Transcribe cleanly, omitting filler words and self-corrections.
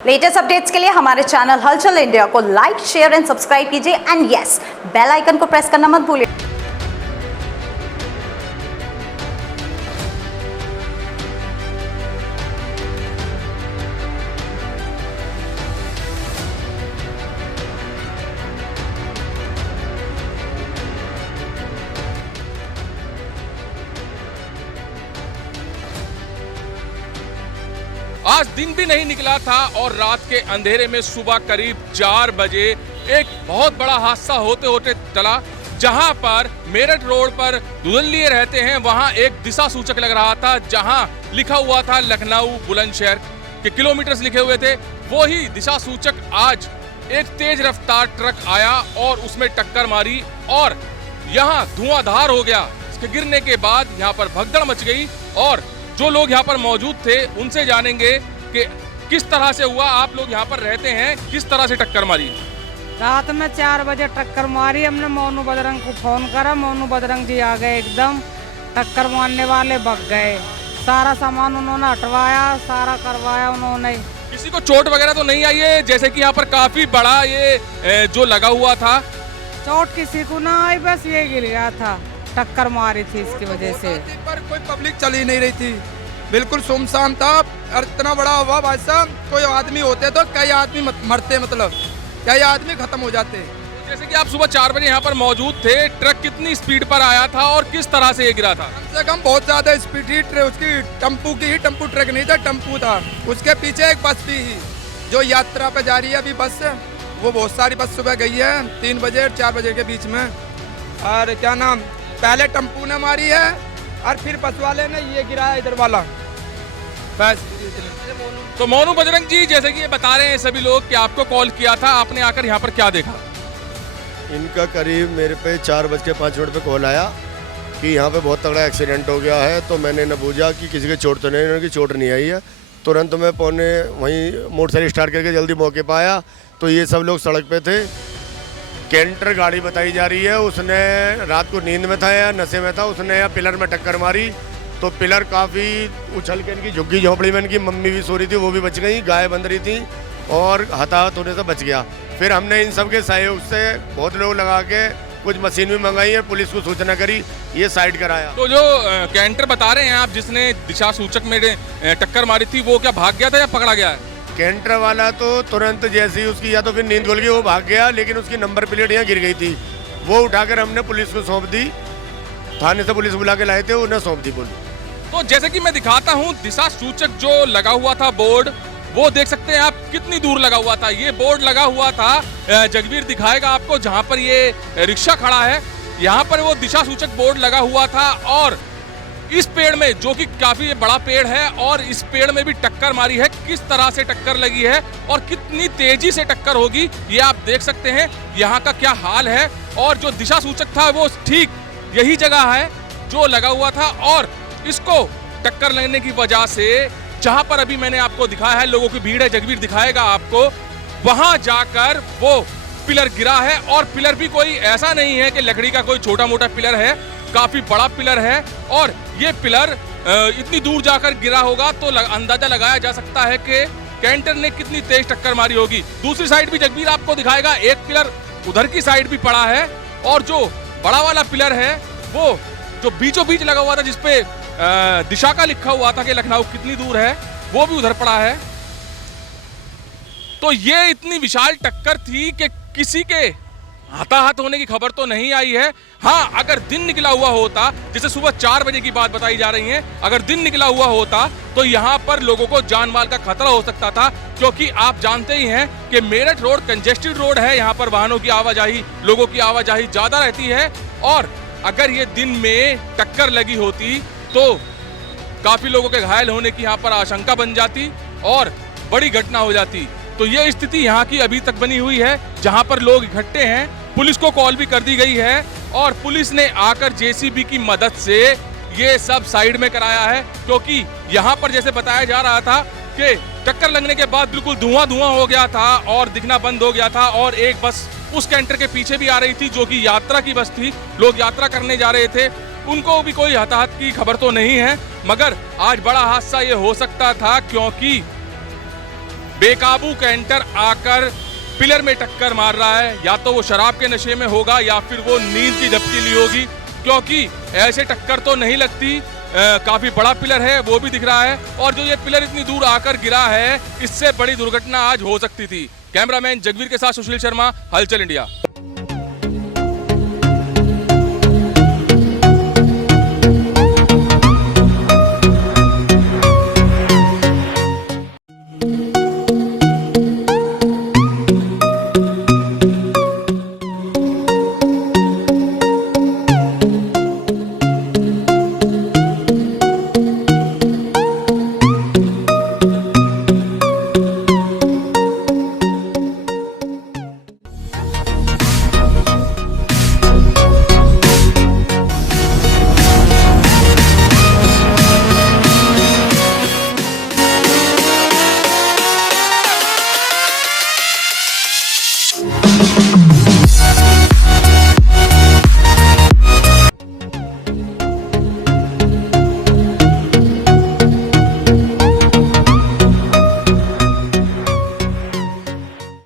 Latest updates के लिए हमारे चैनल हलचल इंडिया को लाइक, शेयर एंड सब्सक्राइब कीजिए एंड यस, बेल आइकन को प्रेस करना मत भूलिए। आज दिन भी नहीं निकला था और रात के अंधेरे में सुबह करीब 4 बजे एक बहुत बड़ा हादसा होते होते चला। जहां पर मेरठ रोड पर दुल्लिये रहते हैं, वहां एक दिशा सूचक लग रहा था, जहां लिखा हुआ था लखनऊ बुलंदशहर के किलोमीटर्स लिखे हुए थे। वो ही दिशा सूचक आज एक तेज रफ्तार ट्रक आया और उसमें टक्कर मारी और यहाँ धुआंधार हो गया। इसके गिरने के बाद यहाँ पर भगदड़ मच गई और जो लोग यहाँ पर मौजूद थे उनसे जानेंगे कि किस तरह से हुआ। आप लोग यहाँ पर रहते हैं, किस तरह से टक्कर मारी? रात में 4 बजे टक्कर मारी। हमने मोनू बजरंग को फोन करा, मोनू बजरंग जी आ गए, एकदम टक्कर मारने वाले भग गए। सारा सामान उन्होंने हटवाया, सारा करवाया उन्होंने। किसी को चोट वगैरह तो नहीं आई है? जैसे कि यहाँ पर काफी बड़ा ये जो लगा हुआ था। चोट किसी को ना आई, बस ये गिर गया था, टक्कर मारी थी इसकी वजह से। पर कोई पब्लिक चल ही नहीं रही थी, बिल्कुल सुनसान था। और इतना बड़ा हुआ भाई साहब, कोई आदमी होते तो कई आदमी मरते, मतलब कई आदमी खत्म हो जाते। जैसे कि आप सुबह 4 बजे यहाँ पर मौजूद थे, ट्रक कितनी स्पीड पर आया था और किस तरह से ये गिरा था? कम से कम बहुत ज्यादा स्पीड थी उसकी, टेम्पू की ही, टेम्पू ट्रक नहीं था, टेम्पू था। उसके पीछे एक बस भी ही जो यात्रा पे जा रही है अभी बस, वो बहुत सारी बस सुबह गई है 3 बजे और 4 बजे के बीच में। और क्या नाम, पहले टेम्पू ने मारी है और फिर बस वाले ने ये गिराया इधर वाला, बस। तो मोनू बजरंग जी, जैसे कि ये बता रहे हैं सभी लोग कि आपको कॉल किया था, आपने आकर यहाँ पर क्या देखा? इनका करीब मेरे पे 4:05 पे कॉल आया कि यहाँ पे बहुत तगड़ा एक्सीडेंट हो गया है। तो मैंने न पूछा कि किसी के चोट तो नहीं, उनकी चोट नहीं आई है। तुरंत मैं पौने वहीं मोटरसाइकिल स्टार्ट करके जल्दी मौके पर आया तो ये सब लोग सड़क पे थे। कैंटर गाड़ी बताई जा रही है, उसने रात को नींद में था या नशे में था, उसने यहाँ पिलर में टक्कर मारी। तो पिलर काफ़ी उछल के इनकी झुग्गी झोंपड़ी में, इनकी मम्मी भी सो रही थी, वो भी बच गई, गाय बंध रही थी और हताहत होने से बच गया। फिर हमने इन सब के सहयोग से बहुत लोग लगा के कुछ मशीन भी मंगाई है, पुलिस को सूचना करी, ये साइड कराया। तो जो कैंटर बता रहे हैं आप, जिसने दिशा सूचक में टक्कर मारी थी, वो क्या भाग गया था या पकड़ा गया है? कैंटर वाला तो तुरंत जैसे ही उसकी या तो फिर नींद खुल गई, वो भाग गया, लेकिन उसकी नंबर प्लेट यहाँ गिर गई थी, वो उठाकर हमने पुलिस को सौंप दी। थाने से पुलिस बुला के लाए थे, उन्हें सौंप दी पुलिस। तो जैसे कि मैं दिखाता हूँ, दिशा सूचक जो लगा हुआ था बोर्ड, वो देख सकते हैं आप कितनी दूर लगा हुआ था। ये बोर्ड लगा हुआ था, जगवीर दिखाएगा आपको, जहाँ पर ये रिक्शा खड़ा है, यहाँ पर वो दिशा सूचक बोर्ड लगा हुआ था। और इस पेड़ में, जो कि काफी बड़ा पेड़ है, और इस पेड़ में भी टक्कर मारी है। किस तरह से टक्कर लगी है और कितनी तेजी से टक्कर होगी, ये आप देख सकते हैं। यहाँ का क्या हाल है। और जो दिशा सूचक था वो ठीक यही जगह है जो लगा हुआ था, और इसको टक्कर लगने की वजह से, जहां पर अभी मैंने आपको दिखाया है, लोगों की भीड़ है, जगवीर दिखाएगा आपको, वहां जाकर वो पिलर गिरा है। और पिलर भी कोई ऐसा नहीं है कि लकड़ी का कोई छोटा मोटा पिलर है, काफी बड़ा पिलर है। और ये पिलर इतनी दूर जाकर गिरा होगा तो अंदाजा लगाया जा सकता है कि कैंटर ने कितनी तेज टक्कर मारी होगी। दूसरी साइड भी जगवीर आपको दिखाएगा, एक पिलर उधर की साइड भी पड़ा है, और जो बड़ा वाला पिलर है वो जो बीचों बीच लगा हुआ था, जिसपे दिशा का लिखा हुआ था कि लखनऊ कितनी दूर है, वो भी उधर पड़ा है। तो ये इतनी विशाल टक्कर थी कि किसी के हताहत होने की खबर तो नहीं आई है। हाँ, अगर दिन निकला हुआ होता, जैसे सुबह 4 बजे की बात बताई जा रही है, अगर दिन निकला हुआ होता तो यहाँ पर लोगों को जान माल का खतरा हो सकता था, क्योंकि आप जानते ही हैं कि मेरठ रोड कंजेस्टेड रोड है। यहाँ पर वाहनों की आवाजाही, लोगों की आवाजाही ज्यादा रहती है। और अगर ये दिन में टक्कर लगी होती तो काफी लोगों के घायल होने की यहाँ पर आशंका बन जाती और बड़ी घटना हो जाती। तो ये स्थिति यहाँ की अभी तक बनी हुई है, जहाँ पर लोग इकट्ठे हैं। पुलिस को कॉल भी कर दी गई है और पुलिस ने आकर जेसीबी की मदद से ये सब साइड में कराया है, क्योंकि यहाँ पर जैसे बताया जा रहा था कि टक्कर लगने के बाद बिल्कुल धुआं धुआं हो गया था और दिखना बंद हो गया था। और एक बस उस कैंटर के पीछे भी आ रही थी, जो कि यात्रा की बस थी, लोग यात्रा करने जा रहे थे, उनको भी कोई हताहत की खबर तो नहीं है। मगर आज बड़ा हादसा ये हो सकता था, क्योंकि बेकाबू कैंटर आकर पिलर में टक्कर मार रहा है। या तो वो शराब के नशे में होगा या फिर वो नींद की झपकी ली होगी, क्योंकि ऐसे टक्कर तो नहीं लगती। काफी बड़ा पिलर है वो भी दिख रहा है, और जो ये पिलर इतनी दूर आकर गिरा है, इससे बड़ी दुर्घटना आज हो सकती थी। कैमरामैन जगवीर के साथ सुशील शर्मा, हलचल इंडिया।